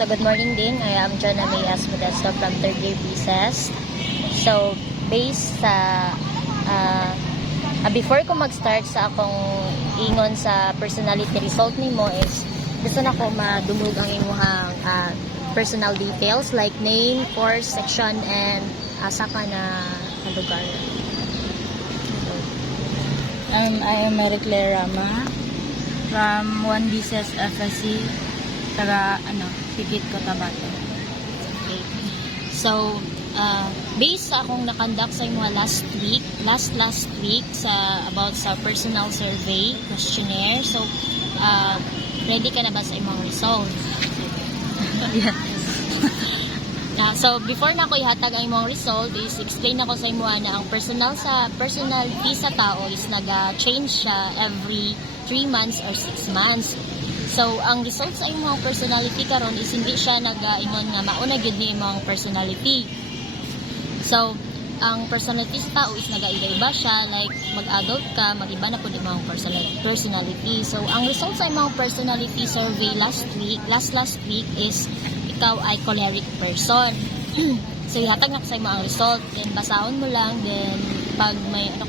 So, good morning din. I am Jonna May Modesto from 3rd year BSS. So, based sa before ko mag-start sa akong ingon sa personality result nimo is gusto na ko madumog ang imuhang personal details like name, course, section, and asa ka na lugar. I am Mary Claire Rama from 1 BSS FSC, taga Pikit, Cotabato. Okay. So, based sa akong nakandak sa mga last week sa about sa personal survey questionnaire. So, ready ka na ba sa imong result? Yes. So, before na ko ihatag ang imong result is explain ako sa imo na ang personality sa tao is naga-change siya every 3 months or 6 months. So, ang result sa imong personality karon is hindi siya nag-ingon nga mauna gid ni imong personality. So, ang personality sa tao is nag-iba siya, like mag-adult ka, mag-iba na po imong personality. So, ang result sa imong personality survey last week is ikaw ay choleric person. So, ihatag na ko sa imo ang result, then basahon mo lang, then pag may iba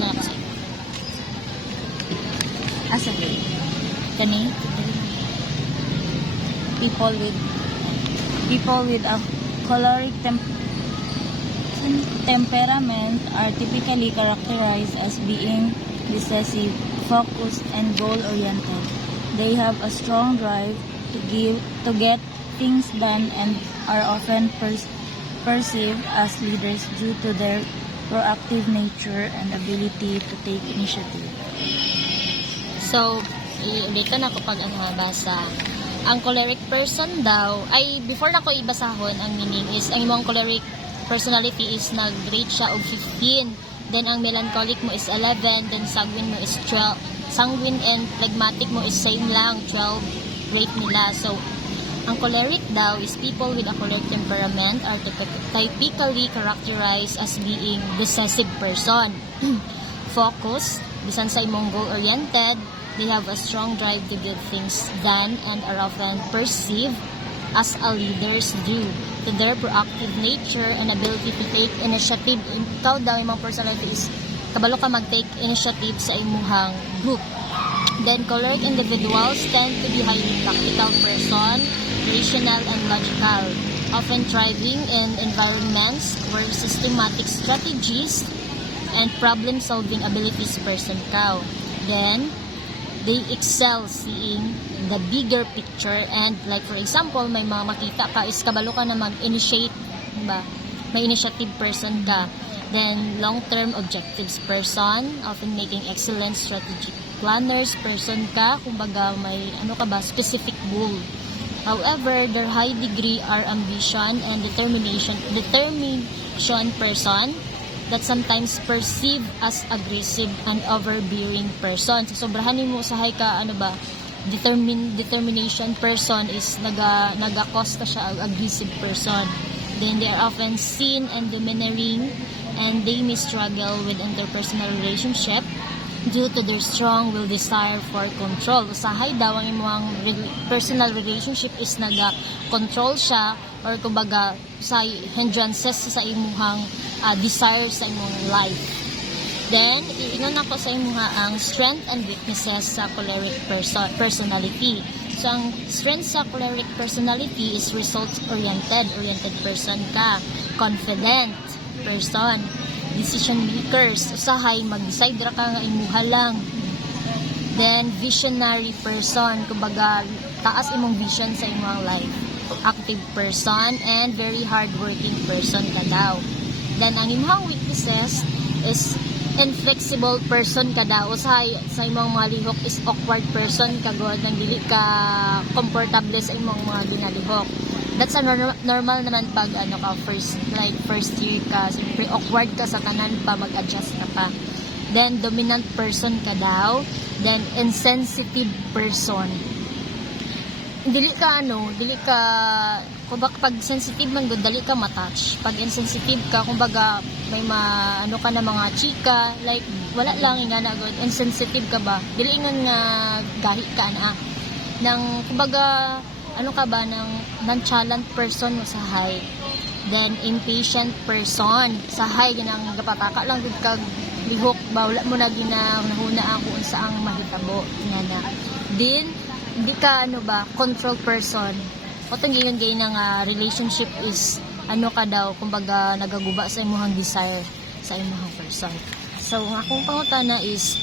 na ako sa imo. Asa din? Kani? People with a choleric temperament are typically characterized as being decisive, focused, and goal-oriented. They have a strong drive to get things done and are often perceived as leaders due to their proactive nature and ability to take initiative. So, dito na kapag basa. Ang choleric person daw, ay before na ko ibasahon, ang meaning is, ang imong choleric personality is nag-rate siya og 15. Then, ang melancholic mo is 11. Then, sanguine mo is 12. Sanguine and phlegmatic mo is same lang, 12 rate nila. So, ang choleric daw is people with a choleric temperament are typically characterized as being decisive person. Focused, bisan sa imong goal-oriented, they have a strong drive to get things done and are often perceived as a leaders due to their proactive nature and ability to take initiative. Ikaw daw, imong personality is kabalo ka mag-take initiative sa imuhang group. Then, choleric individuals tend to be highly practical person, rational and logical, often thriving in environments where systematic strategies and problem-solving abilities person ka. Then, they excel seeing the bigger picture and like for example, may mga makita ka is kabalo ka na mag-initiate, diba? May initiative person ka. Then, long-term objectives person, often making excellent strategic planners person ka, kumbaga may specific goal. However, their high degree are ambition and determination person that sometimes perceived as aggressive and overbearing person. So, sobrahan mo sa ka, determination person is naga-costa siya aggressive person. Then, they are often seen and domineering and they may struggle with interpersonal relationship due to their strong will desire for control. Usahay daw ang imong personal relationship is naga-control siya or kumbaga sa hindrances sa imong desire sa imong life. Then, iingon ako sa imong ang strength and weaknesses sa choleric personality. So, ang strength sa choleric personality is results-oriented person ka, confident person, decision makers, usahay mag-decide ra ka nga imuha lang. Then, visionary person, kumbaga taas imong vision sa imong life. Active person and very hardworking person ka daw. Then, ang imong weaknesses is inflexible person ka daw. Usahay sa imong mga lihok is awkward person ka, god nang dili ka komportable sa imong mga ginalihok. That's a normal naman pag first year ka, siyempre awkward ka sa tanan pa, mag-adjust ka pa. Then, dominant person ka daw. Then, insensitive person. Kumbaga pag sensitive man gud, dali ka matouch. Pag insensitive ka, kumbaga may ka na mga chika, like wala lang ingana gud, insensitive ka ba? Dili nga gahi ka na. Nang kumbaga ano ka ba ng nonchalant person mo sa high. Then impatient person sa high ginang gapataka lang gud kag lihok ba wala mo na ginahuna ako unsa ang mahitabo nga na. Then hindi ka ano ba control person. Otong gingon gay nga relationship is ano ka daw kumbaga nagaguba sa imong desire sa imong person. So ang akong pangutana is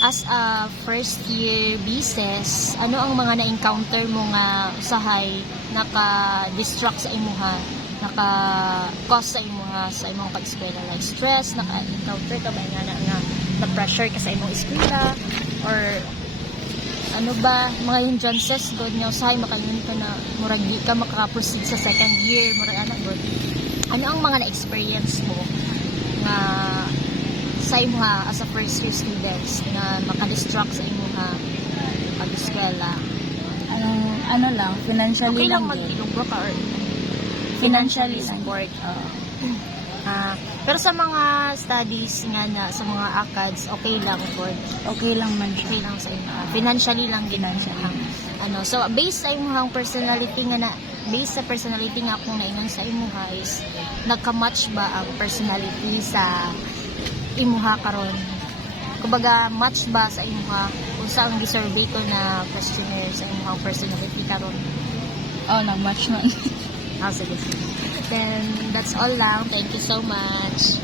as a first year bises, ano ang mga na-encounter mo nga usahay naka-distract sa imuha, naka-cause sa imuha sa imong pag-eskwela, like stress, naka-encounter ka ba nga na-pressure ka sa imong eskwela, or ano ba, mga hindrances god nga usahay makaingon ka na murag di ka makaproceed sa second year, murag ana god. Ano ang mga na-experience mo nga sa imuha as a first year students na makadistract sa imuha pag-eskwela? Ano lang, financially Okay lang lang din. magbilugro ka or Financially lang. support. Pero sa mga studies nga na sa mga ACADS, okay lang for Okay lang man siya. okay lang sa inyo. Financially lang din Financially. ano. So based sa imong personality nga na based sa personality nga akong naingon sa imuha is nagka-match ba ang personality sa imuha karon? Kumbaga match ba sa imuha kung sa ang gisurvey ko na questionnaire sa imuha personality karon? Oh, nag-match man. Sige. Then that's all lang. Thank you so much.